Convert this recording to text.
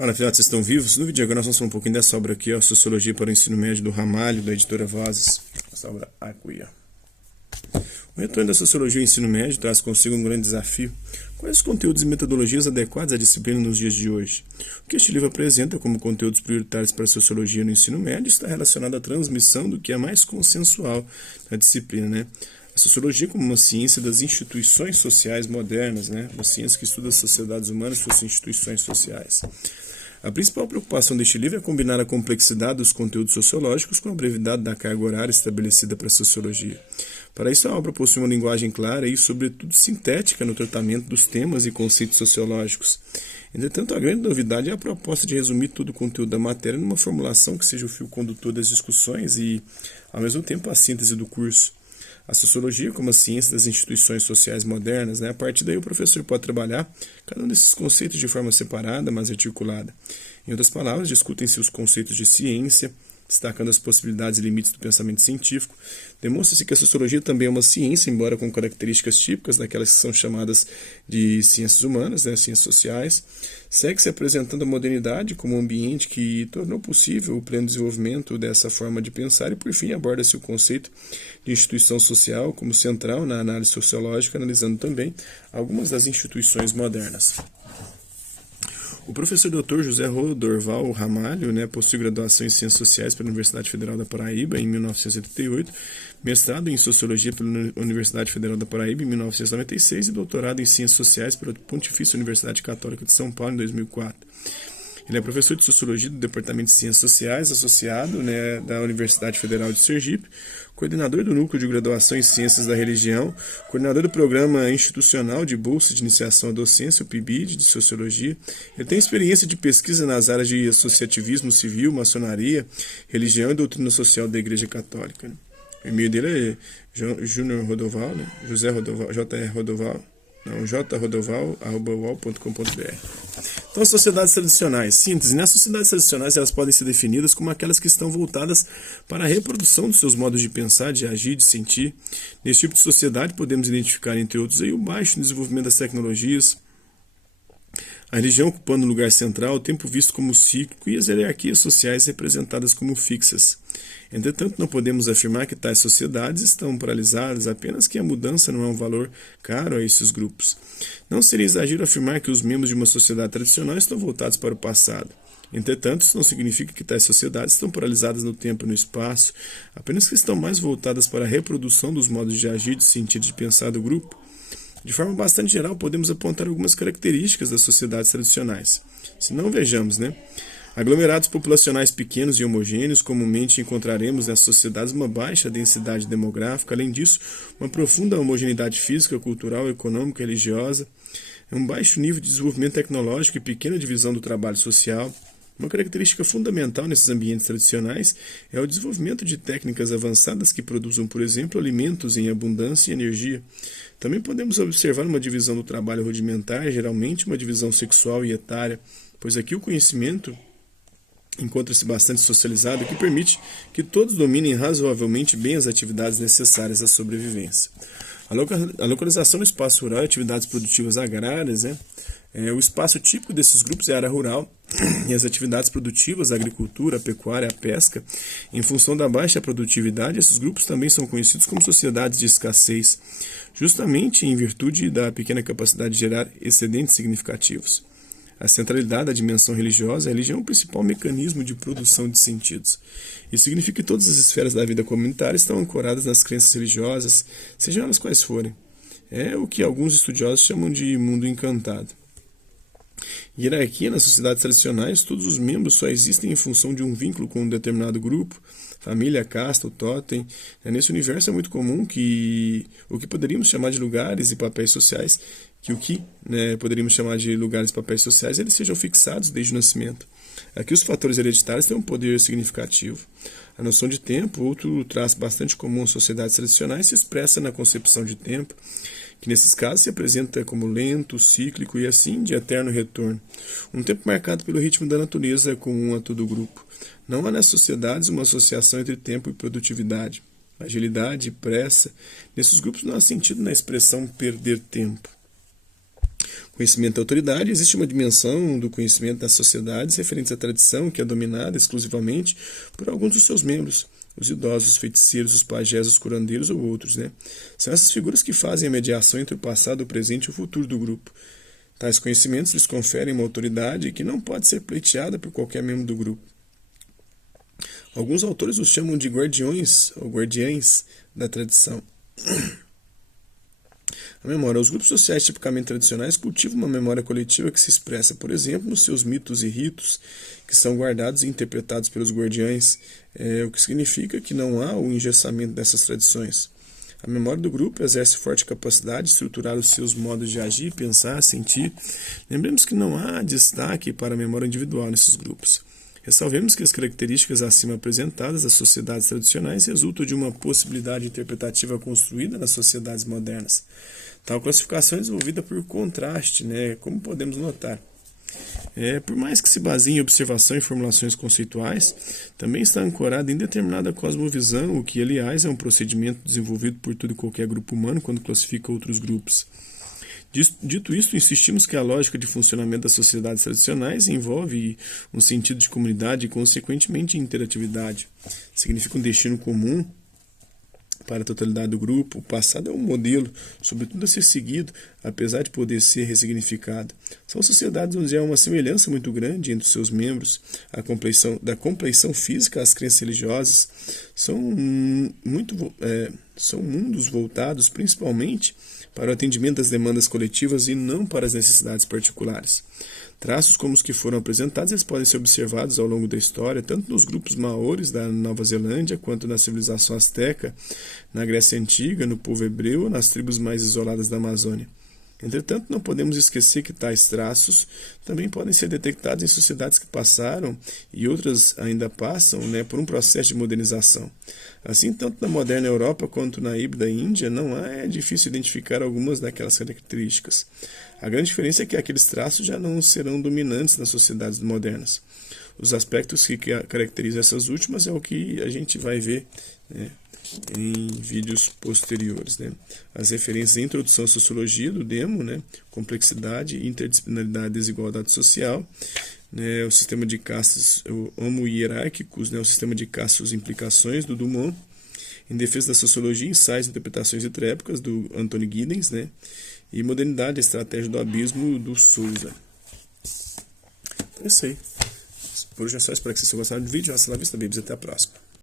Fala, filhotes, vocês estão vivos? No vídeo agora nós vamos falar um pouquinho dessa obra aqui, ó, Sociologia para o Ensino Médio, do Ramalho, da editora Vozes. Essa obra aqui, ó. O retorno da Sociologia ao Ensino Médio traz consigo um grande desafio. Quais os conteúdos e metodologias adequados à disciplina nos dias de hoje? O que este livro apresenta como conteúdos prioritários para a Sociologia no ensino médio está relacionado à transmissão do que é mais consensual na disciplina, né? A Sociologia como uma ciência das instituições sociais modernas, né? Uma ciência que estuda as sociedades humanas e suas instituições sociais. A principal preocupação deste livro é combinar a complexidade dos conteúdos sociológicos com a brevidade da carga horária estabelecida para a sociologia. Para isso, a obra possui uma linguagem clara e, sobretudo, sintética no tratamento dos temas e conceitos sociológicos. Entretanto, a grande novidade é a proposta de resumir todo o conteúdo da matéria numa formulação que seja o fio condutor das discussões e, ao mesmo tempo, a síntese do curso. A sociologia como a ciência das instituições sociais modernas, né? A partir daí o professor pode trabalhar cada um desses conceitos de forma separada, mas articulada. Em outras palavras, discutem-se os conceitos de ciência, destacando as possibilidades e limites do pensamento científico. Demonstra-se que a sociologia também é uma ciência, embora com características típicas daquelas que são chamadas de ciências humanas, né, ciências sociais. Segue-se apresentando a modernidade como um ambiente que tornou possível o pleno desenvolvimento dessa forma de pensar e, por fim, aborda-se o conceito de instituição social como central na análise sociológica, analisando também algumas das instituições modernas. O professor Dr. José Rodorval Ramalho, né, possui graduação em Ciências Sociais pela Universidade Federal da Paraíba em 1988, mestrado em Sociologia pela Universidade Federal da Paraíba em 1996 e doutorado em Ciências Sociais pela Pontifícia Universidade Católica de São Paulo em 2004. Ele é professor de Sociologia do Departamento de Ciências Sociais, associado, né, da Universidade Federal de Sergipe, coordenador do Núcleo de Graduação em Ciências da Religião, coordenador do Programa Institucional de Bolsa de Iniciação à Docência, o PIBID, de Sociologia. Ele tem experiência de pesquisa nas áreas de associativismo civil, maçonaria, religião e doutrina social da Igreja Católica. Né? O e-mail dele é Júnior Rodoval, né? José Rodoval, jrodoval@uol.com.br. Então, as sociedades tradicionais. Síntese. As sociedades tradicionais elas podem ser definidas como aquelas que estão voltadas para a reprodução dos seus modos de pensar, de agir, de sentir. Nesse tipo de sociedade, podemos identificar, entre outros, aí, o baixo desenvolvimento das tecnologias, a religião ocupando um lugar central, o tempo visto como cíclico e as hierarquias sociais representadas como fixas. Entretanto, não podemos afirmar que tais sociedades estão paralisadas, apenas que a mudança não é um valor caro a esses grupos. Não seria exagero afirmar que os membros de uma sociedade tradicional estão voltados para o passado. Entretanto, isso não significa que tais sociedades estão paralisadas no tempo e no espaço, apenas que estão mais voltadas para a reprodução dos modos de agir, de sentir e de pensar do grupo. De forma bastante geral, podemos apontar algumas características das sociedades tradicionais. Se não, vejamos, né? Aglomerados populacionais pequenos e homogêneos, comumente encontraremos nessas sociedades uma baixa densidade demográfica, além disso, uma profunda homogeneidade física, cultural, econômica e religiosa, um baixo nível de desenvolvimento tecnológico e pequena divisão do trabalho social. Uma característica fundamental nesses ambientes tradicionais é o desenvolvimento de técnicas avançadas que produzam, por exemplo, alimentos em abundância e energia. Também podemos observar uma divisão do trabalho rudimentar, geralmente uma divisão sexual e etária, pois aqui o conhecimento encontra-se bastante socializado, o que permite que todos dominem razoavelmente bem as atividades necessárias à sobrevivência. A localização no espaço rural e atividades produtivas agrárias, né? O espaço típico desses grupos é a área rural e as atividades produtivas, a agricultura, a pecuária, a pesca. Em função da baixa produtividade, esses grupos também são conhecidos como sociedades de escassez, justamente em virtude da pequena capacidade de gerar excedentes significativos. A centralidade da dimensão religiosa, a religião é o principal mecanismo de produção de sentidos. Isso significa que todas as esferas da vida comunitária estão ancoradas nas crenças religiosas, sejam elas quais forem. É o que alguns estudiosos chamam de mundo encantado. Hierarquia nas sociedades tradicionais, todos os membros só existem em função de um vínculo com um determinado grupo, família, casta, o totem. Nesse universo é muito comum que o que poderíamos chamar de lugares e papéis sociais, eles sejam fixados desde o nascimento. Aqui os fatores hereditários têm um poder significativo. A noção de tempo, outro traço bastante comum às sociedades tradicionais, se expressa na concepção de tempo, que nesses casos se apresenta como lento, cíclico e assim de eterno retorno. Um tempo marcado pelo ritmo da natureza comum a todo o grupo. Não há nas sociedades uma associação entre tempo e produtividade. Agilidade e pressa, nesses grupos não há sentido na expressão perder tempo. Conhecimento da autoridade. Existe uma dimensão do conhecimento das sociedades referente à tradição que é dominada exclusivamente por alguns dos seus membros, os idosos, os feiticeiros, os pajés, os curandeiros ou outros, né? São essas figuras que fazem a mediação entre o passado, o presente e o futuro do grupo. Tais conhecimentos lhes conferem uma autoridade que não pode ser pleiteada por qualquer membro do grupo. Alguns autores os chamam de guardiões ou guardiães da tradição. A memória. Os grupos sociais tipicamente tradicionais cultivam uma memória coletiva que se expressa, por exemplo, nos seus mitos e ritos, que são guardados e interpretados pelos guardiães, o que significa que não há o engessamento dessas tradições. A memória do grupo exerce forte capacidade de estruturar os seus modos de agir, pensar, sentir. Lembremos que não há destaque para a memória individual nesses grupos. Ressalvemos que as características acima apresentadas das sociedades tradicionais resultam de uma possibilidade interpretativa construída nas sociedades modernas. Tal classificação é desenvolvida por contraste, como podemos notar. Por mais que se baseie em observação e formulações conceituais, também está ancorada em determinada cosmovisão, o que, aliás, é um procedimento desenvolvido por todo e qualquer grupo humano quando classifica outros grupos. Dito isto, insistimos que a lógica de funcionamento das sociedades tradicionais envolve um sentido de comunidade e, consequentemente, de interatividade. Significa um destino comum para a totalidade do grupo. O passado é um modelo, sobretudo a ser seguido, apesar de poder ser ressignificado. São sociedades onde há uma semelhança muito grande entre os seus membros, da compleição física às crenças religiosas. São mundos voltados principalmente para o atendimento das demandas coletivas e não para as necessidades particulares. Traços como os que foram apresentados, eles podem ser observados ao longo da história, tanto nos grupos maores da Nova Zelândia, quanto na civilização asteca, na Grécia Antiga, no povo hebreu ou nas tribos mais isoladas da Amazônia. Entretanto, não podemos esquecer que tais traços também podem ser detectados em sociedades que passaram e outras ainda passam por um processo de modernização. Assim, tanto na moderna Europa quanto na híbrida Índia, não é difícil identificar algumas daquelas características. A grande diferença é que aqueles traços já não serão dominantes nas sociedades modernas. Os aspectos que caracterizam essas últimas é o que a gente vai ver em vídeos posteriores. As referências à introdução à sociologia do Demo, complexidade, interdisciplinaridade, desigualdade social, o sistema de castas homo-hierárquicos, o sistema de castas implicações do Dumont, em defesa da sociologia, ensaios, interpretações e trépicas do Anthony Giddens, e modernidade, a estratégia do abismo do Souza. Então é isso aí. Por hoje é só, espero que vocês tenham gostado do vídeo. Hasta la vista, babies, até a próxima.